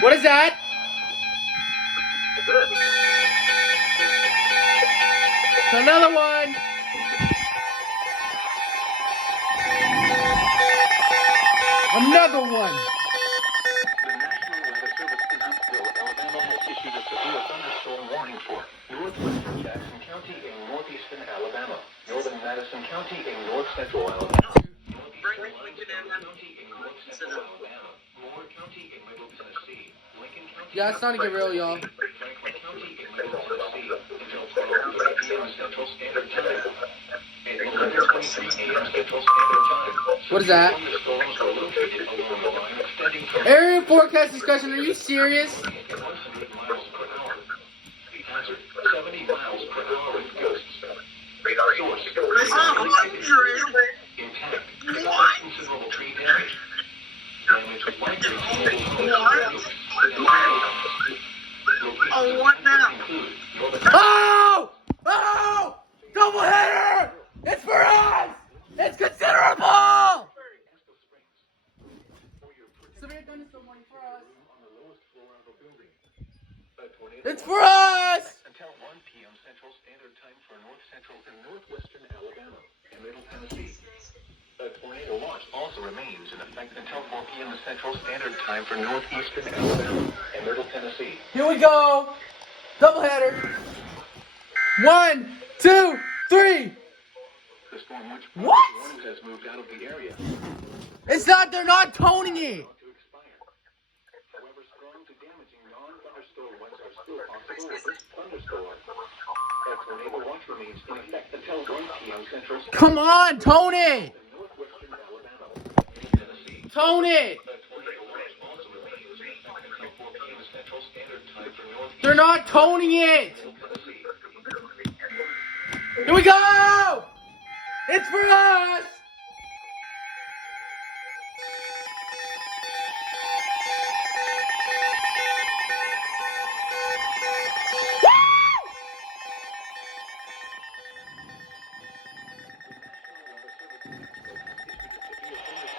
What is that? It's another one. Another one. The National Weather Service in Huntsville, Alabama has issued a severe thunderstorm warning for northwestern Jackson County in northeastern Alabama, northern Madison County in north central Alabama, northeastern County in north central Alabama, Moore County in middle Tennessee, Lincoln County. Yeah, it's starting to get real, y'all. Franklin County in middle Tennessee until 12:30 p.m. Central Standard Time. At 11:23 a.m. Central Standard Time. What is that? Thunderstorms are located along the line extending from Area forecast discussion. Are you serious? 100 miles per hour. The hazard, 70 miles per hour with gusts. Source, intact. Considerable tree damage. Damage likely to Oh, what now? Oh! Oh! Double header! It's for us! It's considerable! Severe thunderstorm warning for us. It's for us! Until 1 p.m. Central Standard Time for north central and northwestern Alabama and middle Tennessee. A tornado watch also remains in effect until 4 p.m. Central Standard Time for northeastern Alabama and middle Tennessee. Here we go! Double header. 1, 2, 3. The storm which What? warnings has moved out of the area. It's not, they're not toning it. To expire. However, strong to damaging non-thunderstorm winds are still possible with this thunderstorm. A tornado watch remains in effect until 1 p.m. Central Standard Come on, tone it. Time for northwestern Alabama and Tennessee. Tone it. A tornado watch also remains in effect until 4 p.m. Central Standard Time for northeastern They're not toning it. Tennessee. Here we go. It's for us.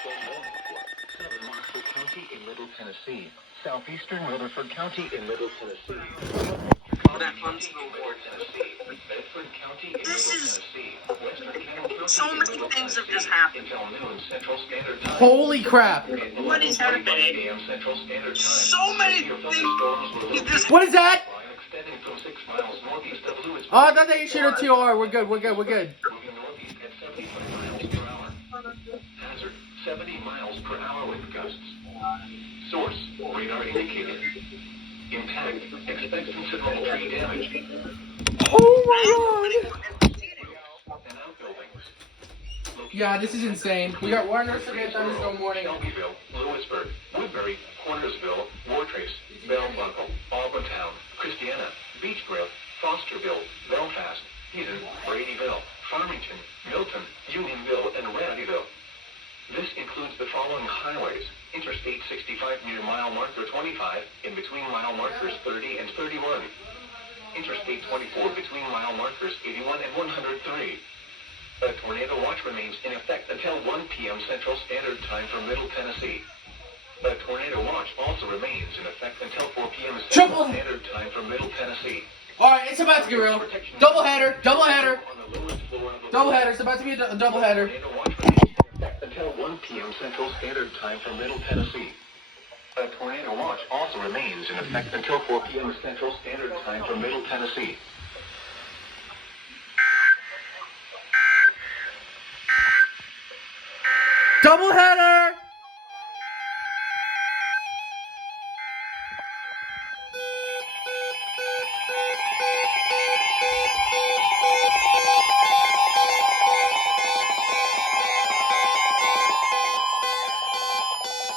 Southern Marshall County in Middle Tennessee, southeastern Rutherford County in Middle Tennessee, That one's no more. Tennessee, Bedford County in This Middle is- Tennessee, Western Cannon County So in many Middle things have Tennessee just happened. until noon Central Standard Time. Holy crap. At What is 11:45 happening? a.m. Central Standard Time. So many Severe things. thunderstorms were You just- What is that? line extending from 6 miles northeast of Louisville. Oh, I thought they issued a TR. We're good. We're good. We're good. Moving northeast at 75 miles per hour. Hazard, 70 miles per hour with gusts. Source, radar indicated. Intact, expect considerable tree damage. Oh my And outbuildings. god. Yeah, this is insane. We're under severe thunderstorm warning. Shelbyville, Lewisburg, Woodbury, Cornersville, Wartrace, Bell Buckle, Allentown, Christiana, Beechgrove, Fosterville, Belfast, Eden, Bradyville, Farmington, Milton, Unionville, and Raddyville. This includes the following highways: Interstate 65 near mile marker 25, in between mile markers 30 and 31. Interstate 24 between mile markers 81 and 103. A tornado watch remains in effect until 1 p.m. Central Standard Time for Middle Tennessee. A tornado watch also remains in effect until 4 p.m. Central Triple- Standard Time for Middle Tennessee. All right, it's about to get real. Double header. Double header. On the lowest floor of the Double header. It's about to be a double header. tornado watch remains in effect until 1 p.m. Central Standard Time for Middle Tennessee. A tornado watch also remains in effect until 4 p.m. Central Standard Time for Middle Tennessee. Double header.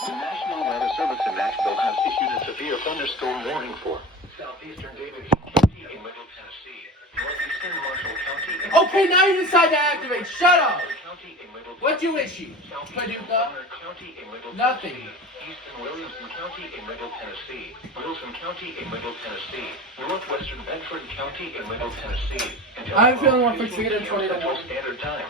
The National Weather Service in Nashville has issued a severe thunderstorm warning for southeastern David County in Middle Tennessee, northeastern Marshall County in Okay, now you decide to activate. Shut up. County in Middle What'd you issue? Southeastern Paducah? Sumner County in Middle Nothing. Tennessee, eastern Williamson County in Middle Tennessee, Wilson County in Middle Tennessee, northwestern Bedford County in Middle Tennessee. Until I have a feeling we're 12 fixing it in p.m. Central 2021. Standard Time.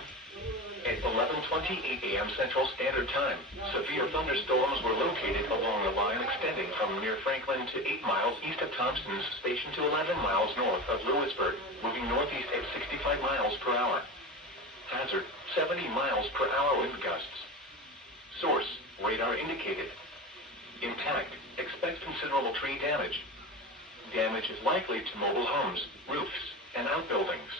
At 11:28 a.m. Central Standard Time. Severe thunderstorms were located along the line extending from near Franklin to 8 miles east of Thompson's Station to 11 miles north of Lewisburg, moving northeast at 65 miles per hour. Hazard, 70 miles per hour wind gusts. Source, radar indicated. Impact, expect considerable tree damage. Damage is likely to mobile homes, roofs, and outbuildings.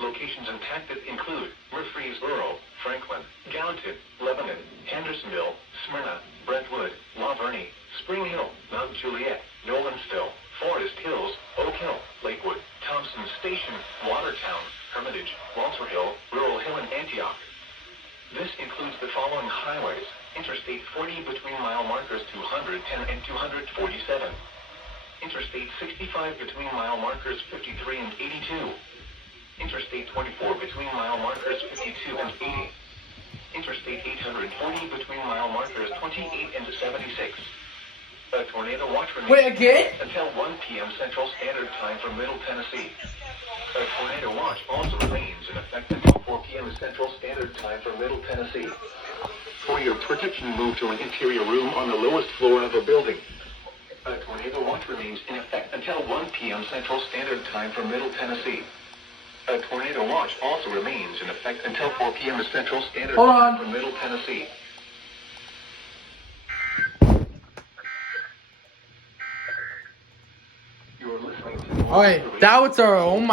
Locations impacted include Murfreesboro, Franklin, Gallatin, Lebanon, Hendersonville, Smyrna, Brentwood, La Vernie, Spring Hill, Mount Juliet, Nolensville, Forest Hills, Oak Hill, Lakewood, Thompson Station, Watertown, Hermitage, Walter Hill, Rural Hill, and Antioch. This includes the following highways: Interstate 40 between mile markers 210 and 247. Interstate 65 between mile markers 53 and 82. Interstate 24 between mile markers 52 and 80. Interstate 840 between mile markers 28 and 76. A tornado watch remains Wait, again? until 1 p.m. Central Standard Time for Middle Tennessee. A tornado watch also remains in effect until 4 p.m. Central Standard Time for Middle Tennessee. For your protection, move to an interior room on the lowest floor of a building. A tornado watch remains in effect until 1 p.m. Central Standard Time for Middle Tennessee. A tornado watch also remains in effect until 4 p.m. Central Standard Time for Middle Tennessee. You're listening to Alright, that was our, oh my